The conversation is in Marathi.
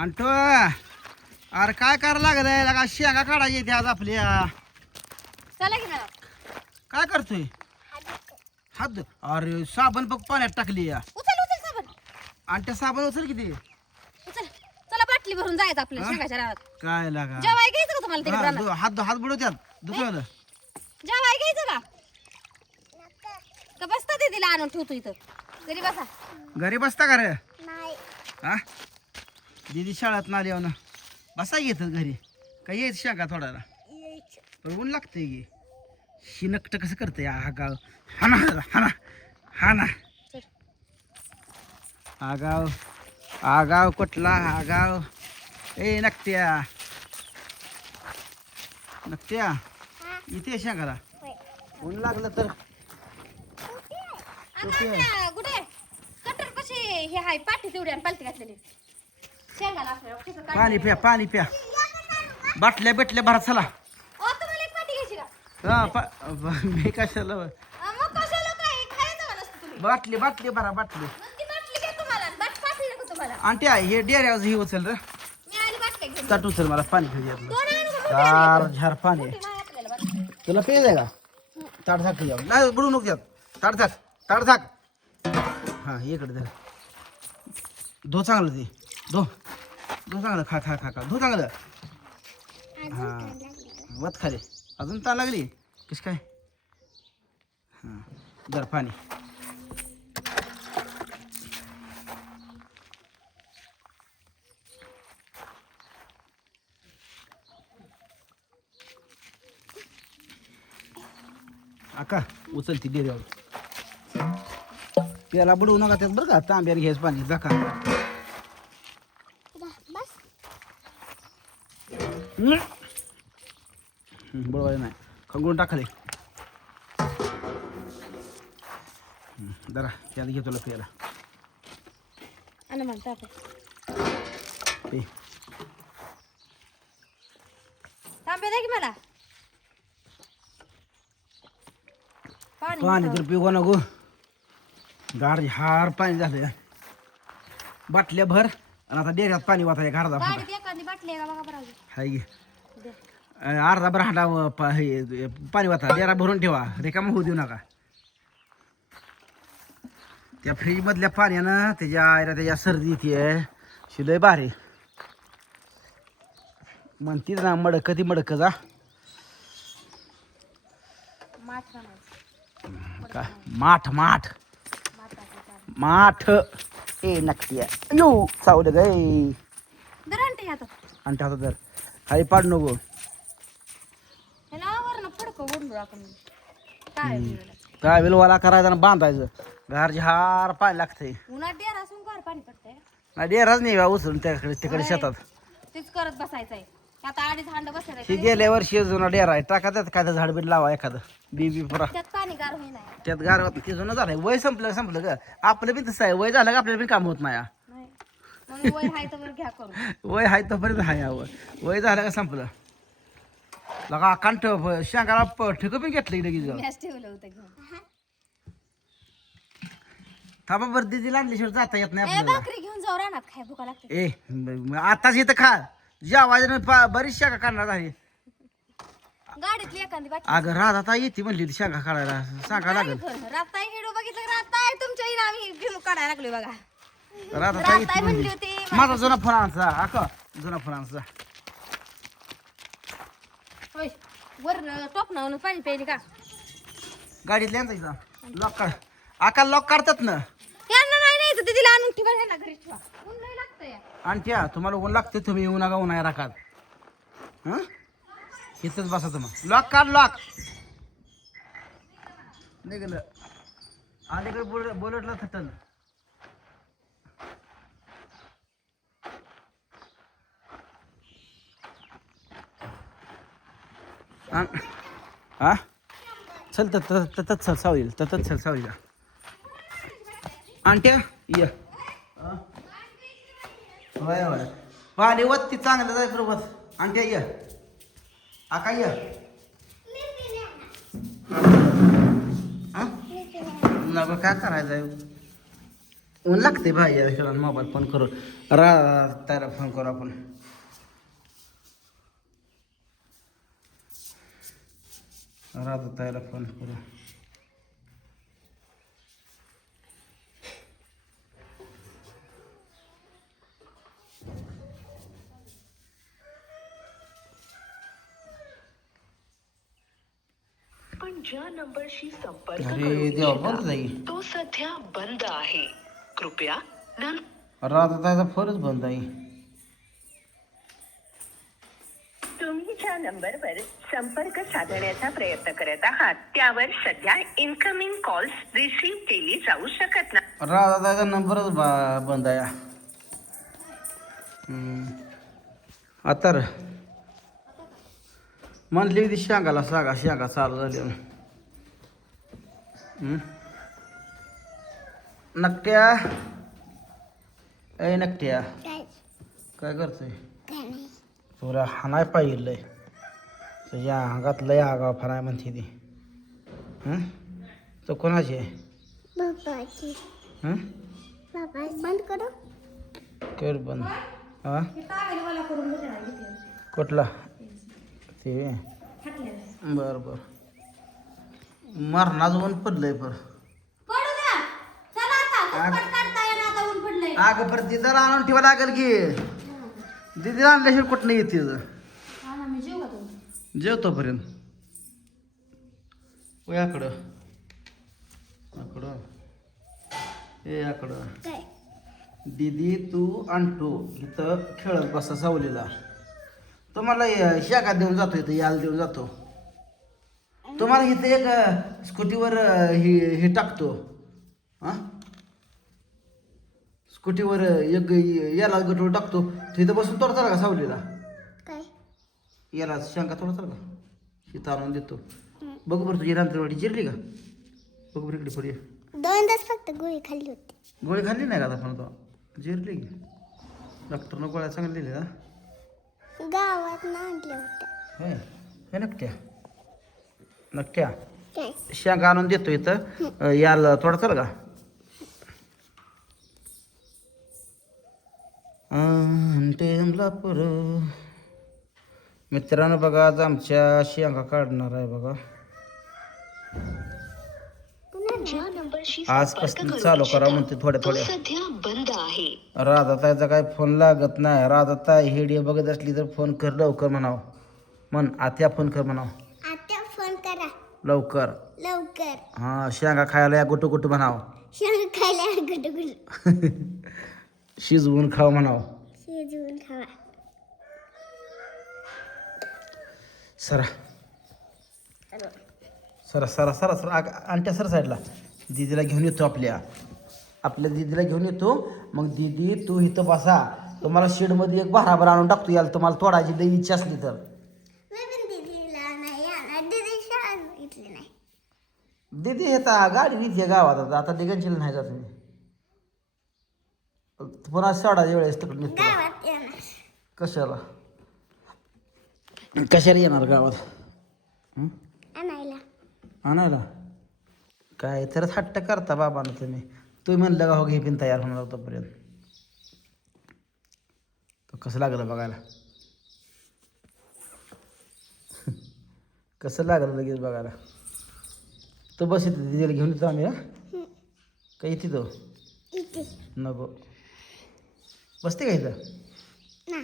आणतो अरे काय करायला लागलंय लगा शेंगा काढायची ते आज आपल्या चला की मला काय करतोय हात अरे साबण बघ पाण्यात टाकली या उचल उचल साबण आणि त्या साबण उचल किती उचल चला बाटली भरून जायचं आपल्या शेंगाच्या रानात काय लागा जेवाय घ्यायचं का तुम्हाला तिकडे रानात हात हात बुडवत्यात दुसरं जेवाय घ्यायचं का बसता ते तिला आणून ठेवतो इथं घरी बसा घरी बसता का रे नाही हा दीदी शाळेत ना आली ना बसा घेत घरी काय यायचं शेंगा थोडाला पण ऊन लागतंय की शिनकट कसं करतंय हा गाव हाना हाना हाना हा गाव हा गाव कुठला हा गाव ए नकट्या नकट्या इथे शेंगाला ऊन लागलं तर कुठे कटर कशी हे हाय पाठी तेवढी आणि पालती घातलेली शेंगाला आपल्याला कसं काढायचं? पाणी प्या पाणी प्या बाटल्या बिटल्या भरा चला तुम्हाला एक पाठी घ्यायची का हा मी कशाला मग कशाला काय खायचं का नसतं तुम्ही बाटली बाटली भरा बाटली मग ती बाटली घ्या तुम्हाला पाठी नको तुम्हाला आंटी आहे हे डेऱ्यावर ही उचल रे मी आली बाटल्या घेऊन ताट उचल मला पाणी घेऊन यातलं दोन आणू का? चार झार पाणी मोठी माय आपल्याला बाटली. तुला पेज आहे का ताट झाक जाऊ नाही बुडू नको यात ताट झाक हा इकडे धर धो चांगलं ते धो धो चांगलं खा खा खा खा धो चांगलं हा वत खाली अजून ता लागली कशी काय हां दर पाणी आका उचलती डेऱ्यावर त्याला बुडवू नका त्यात बरं का तांब्याला घ्यायचं पाणी जाका बुडवायला नाही खंगून टाकले जरा त्याला घेतो प्यायला आणि म्हणता पे तांबे द्या की मला पाणी तर पिऊ नको गार हार पाणी झालं बाटल्या भर आणि आता डेऱ्यात पाणी वाचाय घरात गाडीत एखादी बाटली आहे का बघा बरं हाय गे दे. अर्धा भर हांडा पाणी वाचा डेरा भरून ठेवा रिकामा होऊ देऊ नका त्या फ्रीज मधल्या पाण्यानं त्याच्या आयला त्याच्या सर्दी येते शिलय भारी म्हणतीच ना मडक ती मडक जा माठ रामायचं. का माठ माठ माठाचं माठ ए नक्की यो सावलं गे दर आणते ह्यात आणि आता तर खाली पाड नको हे नावावरनं फडकं ओढलो आपण काय काय वेलवाला करायचा आणि बांधायचं घरची हार पाणी लागतंय उन्हात डेर असून घर पाणी पडतंय नाही डेराच नाही बा उचलून तिकडे शेतात तेच करत बसायचंय आता अडीच हांड ही बसायचं गेल्या वर्षी जुना डेरा आहे टाका त्यात काय झाड बीड लावा एखादं बी पुरा त्यात पाणी गार होई नाही त्यात गार होत ते जुनं झालंय वय संपलं का आपलं बी तसं आहे वय झालं का आपल्याला बी काम होत नाही नाही. मग वय हाय तर घ्या करून वय आहे तोपर्यंत हाय हवं वय झालं का संपलं लगा कांठ शेंगाला ठिक पण घेतलं की लगेच गॅस ठेवलं होतं घेऊन थांबा बरं दिदीला आणल्याशिवाय जाता येत नाही ए आपल्याला भाकरी घेऊन जाऊ रानात खाय भुका लागते आताच इथं खा जेवायला बरीच शेंगा काढणार आहे गाडीतली एखादी बाटली अगं राधा येते म्हणली ती शेंगा काढायला सांगा लागेल राताय हिडो बघितलं राताय तुमच्या इना आम्ही घेऊन काढायला लागलोय बघा राधा राताय येते म्हणली म्हणली होती माझा जुना फोन आणचा आका जुना फोन आणचा होय वर टोपणावरून पाणी प्यायली का गाडीत लिहायचा लॉक काढ आका लॉक काढतात ना यांना नाही न्यायचं ते तिला आणून ठेवा ह्यांना घरी ठेवा ऊन लय लागतंय आणि त्या तुम्हाला ऊन लागते तुम्ही येऊ नका उन्हाळ्या राखात हं इथंच बसा तुम्हाला लॉक काढ लॉक निघलं अलीकडे बोलटला थटल हा चल ततच चल सावलीला ततच चल सावलीला आणट्या ये होय होय पाणी वत्ती चांगलं जाय बरोबर आणट्या ये आका ये नको काय करायचं ऊन लागते भाई ह्याला मोबाईल फोन करू त्याला फोन करू आपण त्याला फोन करू पण ज्या नंबरशी संपर्क अरे करू देवा इच्छिता, बंद जाईल तो सध्या बंद आहे. कृपया त्याचा फोनच बंद आहे तुम्ही ज्या नंबरवर संपर्क साधण्याचा प्रयत्न करत आहात त्यावर सध्या इनकमिंग कॉल्स रिसीव्ह केली जाऊ शकत नाही. त्याचा नंबरच बंद आहे आता म्हणली ती शेंगाला शेंगा चालू झाली नकट्या ए नकट्या काय करतोय तुला हाणाय पाहिजे तुझ्या अंगात लय आगाव फराय म्हणते ती तो कोणाची आहे बाबाची बाबा बंद करू कर बंद हा हे तावेल मला करून घेतलं कुठला ते बरं बरं मरणाच ऊन पडलंय पर पडू द्या चला आता आग- उपट काढता येणार आता ऊन पडलंय अगं परत दिदाला आणून ठेवा लागेल की दिदीला आणल्याशिवाय कुठं नाही येते हा ना मी जेव का तुम्ही जेवतोपर्यंत याकडं याकडं काय दीदी तू आणतो इथं खेळत बसा सावलीला तुम्हाला शाखा देऊन जातो इथं याल देऊन जातो तुम्हाला इथं एक स्कूटीवर हे टाकतो हां स्कूटीवर एक याला गटोळ टाकतो तिथं बसून तोडता का सावलीला काय याला शंका थोडा का इथं आणून देतो बघ बरं तुझी रांतरवाडी जिरली का बघ बरं इकडे पुढे दोनदाच फक्त गोळी खाल्ली होती गोळी खाल्ली नाही का आता पण तो जिरली की डॉक्टरनं गोळ्या चांगल्या दिल्या ना गावात आणल्या होत्या होय हे नकट्या काय शेंगा आणून देतो इथं याला थोडा चाल का टेमला पर मित्रांनो बघा आज आमच्या शेंगा काढणार आहे बघा ज्या नंबरशी आजपासून संपर्क चालू करू करा इच्छिता, म्हणते थोड्या तो थोड्या सध्या बंद आहे. राधाताईचा काय फोन लागत नाही राधाताई हेडिओ बघत असली तर फोन कर लवकर म्हणाव म्हण आत्या फोन कर म्हणाव आता फोन करा लवकर लवकर हां शेंगा खायला या गुटू गुटू म्हणाव शेंग खायला गुडगुड शिजवून खाव म्हणाव शिजवून खावा सरा सरा सरा सरा सरा आणत्या सर साईडला दीदीला घेऊन येतो आपल्या दीदीला घेऊन येतो मग दीदी तू इथं बसा तुम्हाला शेडमध्ये एक भराभर आणून टाकतो याला तुम्हाला तोडायची लई इच्छा असली तर दीदी हे तर गाडी नीती गावात आता दिगंचीला नाही जात मी पुन्हा सोडाच्या वेळेस तिकडे निघतो कशाला येणार गावात आणायला काय तर हट्ट करता बाबांना तुम्ही म्हणलं का हो घे पिन तयार होणार तोपर्यंत तो कसं लागलं बघायला कसं लागलं लगेच बघायला तो बस येते दिदीला घेऊन येतो आम्ही का येते तो नको बसते का इथं